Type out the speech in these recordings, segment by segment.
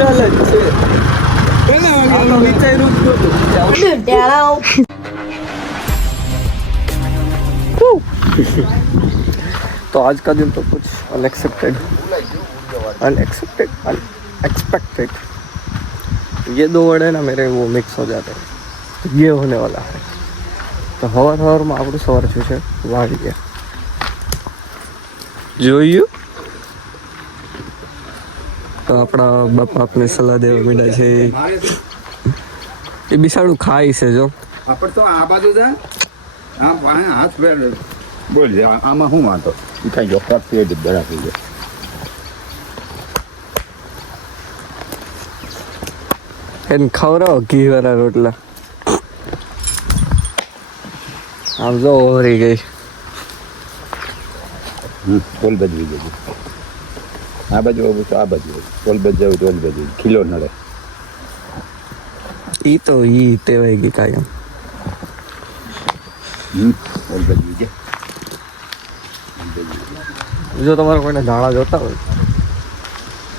Viral જ છે. વિચાર્યું જ નહોતું. तो आज का दिन तो कुछ अनएक्सपेक्टेड ये दो वर्ड है ना मेरे वो मिक्स हो जाते हैं. तो ये होने वाला है. तो हवा में આપણું સવાર થયું છે વાડીએ. જોયું તો આપણા બાપા આપણે સલાહ દેવા મીડા છે. એ બિસાડું ખાય છે જો. આપણે તો આ બાજુ જા આમ હાથ ફેર બોલ આમાં શું વાંધો કઈ જો પેટ બરાબર છે. એને ખવડાવો ઘી વાળા રોટલા. આમ જો ઓરી ગઈ. ટોલ બાજુ જવું આ બાજુ આવું તો આ બાજુ ટોલ બાજુ જવું ટોલ બાજુ ખીલો નડે. ઈ તો ઈ તેવાઈ ગઈ કાયમ. ટોલ બાજુ છે. જો તમારે કોઈને ધાણા જોતા હોય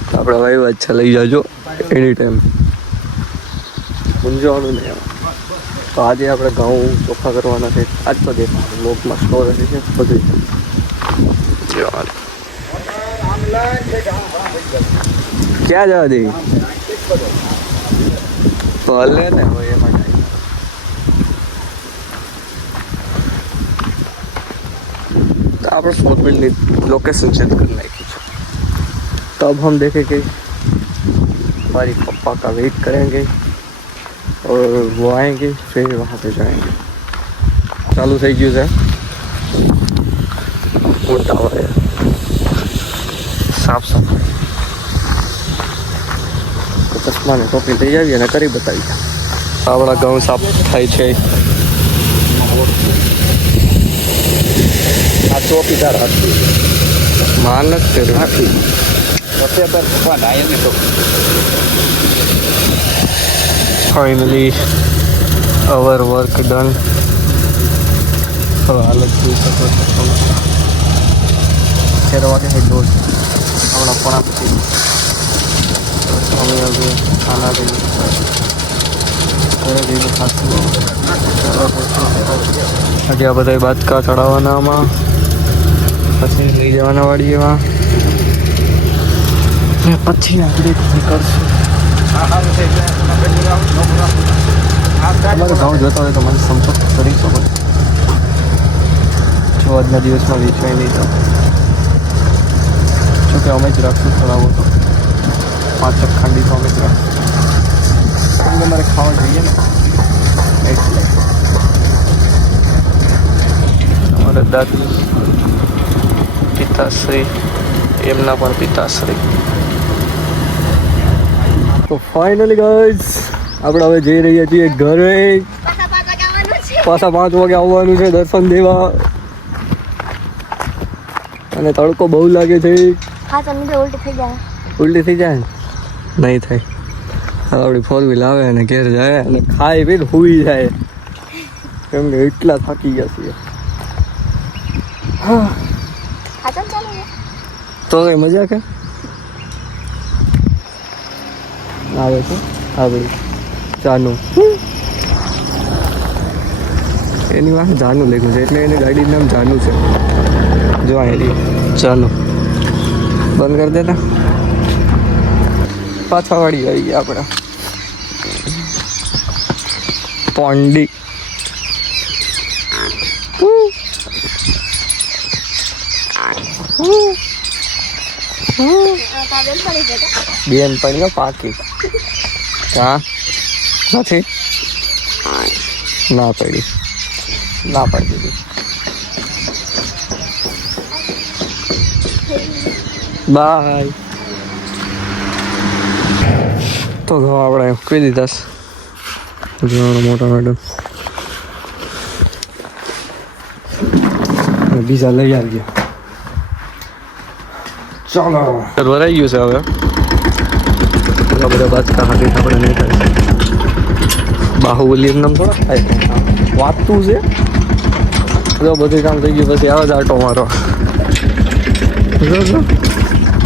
તો આપણે વાયવા છે લઈ જાજો એની ટાઈમ. મૂંઝવવાનું નહીં આવે. તો આજે આપણે ઘઉં ચોખ્ખા કરવાના છે. આજ તો દેખાડું લોકમાં સ્ટોર હશે છે બધું. ક્યાં જવા દે ભલે ને હોય એમાં तो आप 4 मिनट लोकेशन चेंज करना है. तो अब हम देखेंगे हमारी पापा का वेट करेंगे और वो आएंगे फिर वहाँ पे जाएंगे. चालू થઈ ગયું છે મોટા હોય સાફ સફાઈ. તો ચશ્માને ટોપી લઈ આવી અને કરી બતાવી. આપણા ઘઉં સાફ થાય છે. આ ચોકીદાર હતી માનત કરી નાખી. ફાઇનલી અવર વર્ક ડન. હવે હાલત જોઈ શકો છો. 11 વાગે છે દોઢ. હમણાં પોણા પછી અમે હવે ખાના લઈને ઘરે જઈને ખાતું. હજી આ બધા બાદકા ચડાવવાના આમાં પછી લઈ જવાના વાડીએમાં ને પછી આપણે નીકળશું. તમારે ગાઉં જોતા હોય તો મને સંપર્ક કરી શકો છો. જો આજના દિવસમાં વેચવાય નહીં તો જોકે અમે જ રાખશું. ચડાવો તો 5 ખાંડી તો અમે જ રાખશું. કેમ કે મારે ખાવા જોઈએ ને એટલે. અમારા દાદી પિતાશ્રી એમના પણ પિતાશ્રી. તો ફાઇનલી ગાઈઝ આપણે હવે જઈ રહ્યા છીએ ઘરે. પાછા 5 વાગે આવવાનું છે દર્શન દેવા. અને તડકો બહુ લાગે છે. ઉલટી થઈ જાય નહીં થાય. આપણી 4 વ્હીલ આવે અને ઘેર જાય અને ખાઈ પીને સૂઈ જાય. કેમ કે એટલા થાકી ગયા છીએ. તો કઈ મજા કે આવે છે. આવે ચાનું એની વાંહે જાનું લખ્યું છે એટલે એની ગાડીનું નામ જાનું છે. જો એની ચાનું બંધ કરી દેતા. પાછા વાળી આવી ગયા આપણે પોંડી. બેન પડી પાકી હા નથી ના પડી ના પડી દીધી. બાય. તો ઘઉં આપણે કહી દીધા મોટા મેડમ બીજા લઈ આવી ગયા. ચાલો ભરાઈ ગયું છે હવે. બધા બાજકા હાથી આપણે નહીં થાય. બાહુબલી એમ નામ થોડા થાય વાતું છે. જો બધું કામ થઈ ગયું પછી આવે જ આટો મારો.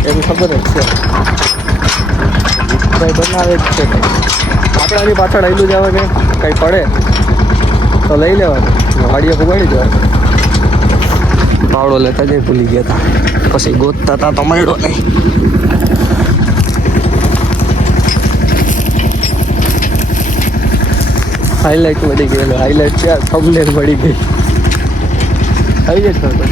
એમ ખબર જ છે ભાઈ બનાવે જ છે કંઈ. આપણાની પાછળ આવેલું જવા કે કંઈ પડે તો લઈ લેવાનું, વાડીએ પુગાડી દેવાનું. પાવડો લેતા જઈ ભૂલી ગયા હતા, પછી ગોતતા હતા તો મળ્યો નહીં. હાઈલાઇટ મળી ગયેલો, હાઈલાઇટ છે, થંબનેલ મળી ગઈ. આવી જાય ખબર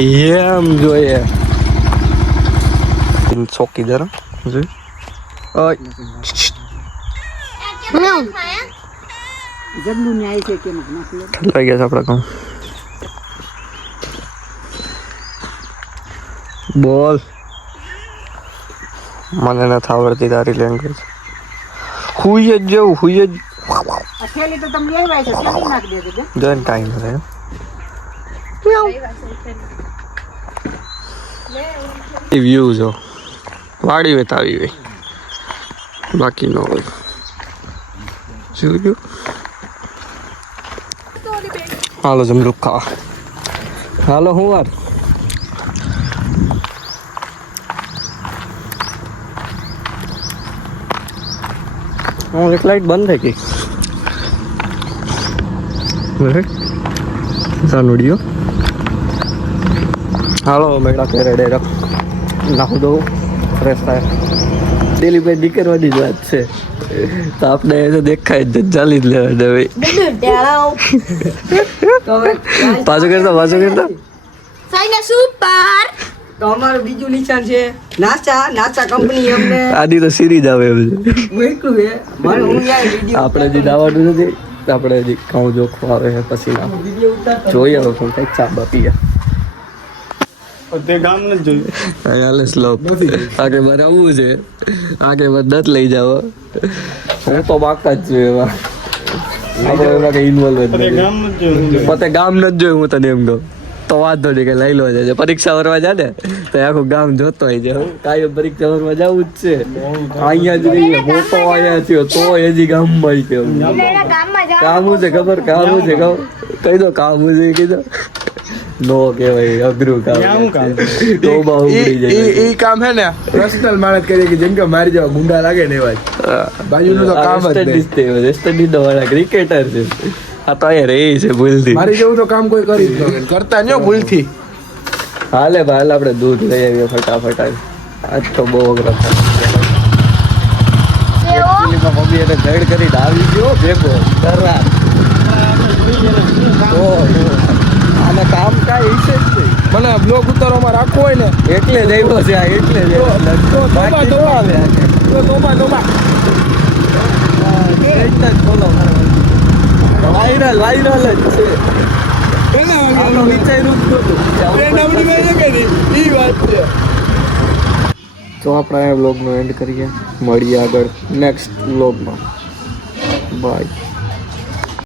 એમ જોઈએ ચોકી જરા જોઈ ઠંડાઈ ગયા છે આપણા કામ. બોલ, મને નથી આવડતી તારી લેંગ્વેજ. હુઈ જ જવું, હુઈ જ જોઈને કાંઈ નથી. એ વ્યૂ જો વાડી વેત આવી હોય, બાકી ન હોય. જોયું? હાલો જમરૂક ખાવા. હાલો હું વાર એક લાઈટ બંધ થઈ ગઈ. સાનુડીઓ હાલો મેળા કરે ડેરા નાખું દઉં, ફ્રેશ થાય. દિલીપભાઈ દીકરવાની જ વાત છે તો આપણે એ દેખાય જ ચાલી જ લેવા દે. પાછું કરતા તો અમારું બીજું નિશાન છે નાસા કંપની. અમને આની તો સિરીઝ આવે એમ છે. મોકલું છે મને, હું યાર વિડિયો આપણે જે દાવાનું નથી, આપણે હજી ઘઉં જોખવા આવે છે પછી ના વિડિયો ઉતારતા જોઈએ. હવે હું કંઈક ચા બાપીએ તે ગામ ન જોયું. હાલે સ્લોપ આગે મારે આવવું છે, આગે મારે દત લઈ જાવ. હું તો બાકા જ છું એવા, આપણે એમાં કઈ ઇન્વોલ્વ જ તે નથી. ગામ ન જોયું. પોતે ગામ નથી જોયું, હું તને એમ કહું તો વાંધો નહીં કે લઈ લો છે. પરીક્ષા ભરવા જા ને તો આખું ગામ જોતો હોય છે. કાયમ પરીક્ષા ભરવા જવું જ છે. અહીંયા જ રહીએ, મોટો અહીંયા થયો તો હજી ગામમાં જ થયો. કામ શું છે ખબર? કામ શું છે કહું? કહી દો કામ શું છે કીધો. નો કહેવાય, અઘરું કામ. તો બહુ ઉડી જાય. એ કામ હે ને પર્સનલ માણસ કરે કે જેમ કે મારી જેવા ગુંડા લાગે ને એવા જ. બાજુનું તો કામ જ નહીં. વેસ્ટ ઇન્ડિઝ વાળા ક્રિકેટર છે. આ તો અહીંયા રહી છે ભૂલથી. મારી જેવું તો કામ કોઈ કરી જ ન શકે. કરતા નહીં હો ભૂલથી. હાલે ભાઈ હાલ આપણે દૂધ લઈ આવીએ ફટાફટ. આજ તો બહુ અઘરા મમ્મી એને ગઈડ કરીને આવી ગયો ભેગો કરા. આને કામ કાંઈ છે જ નહીં. મને બ્લોગ ઉતારવામાં રાખવો હોય ને એટલે જ આવ્યો છે આ, એટલે જ તોબા તોબા વાયરલ વાયરલ જ છે. આનો વિચાર્યું જ નહોતું. તો આપણે આ વ્લોગનો એન્ડ કરીએ, મળીએ આગળ નેક્સ્ટ વ્લોગમાં. બાય.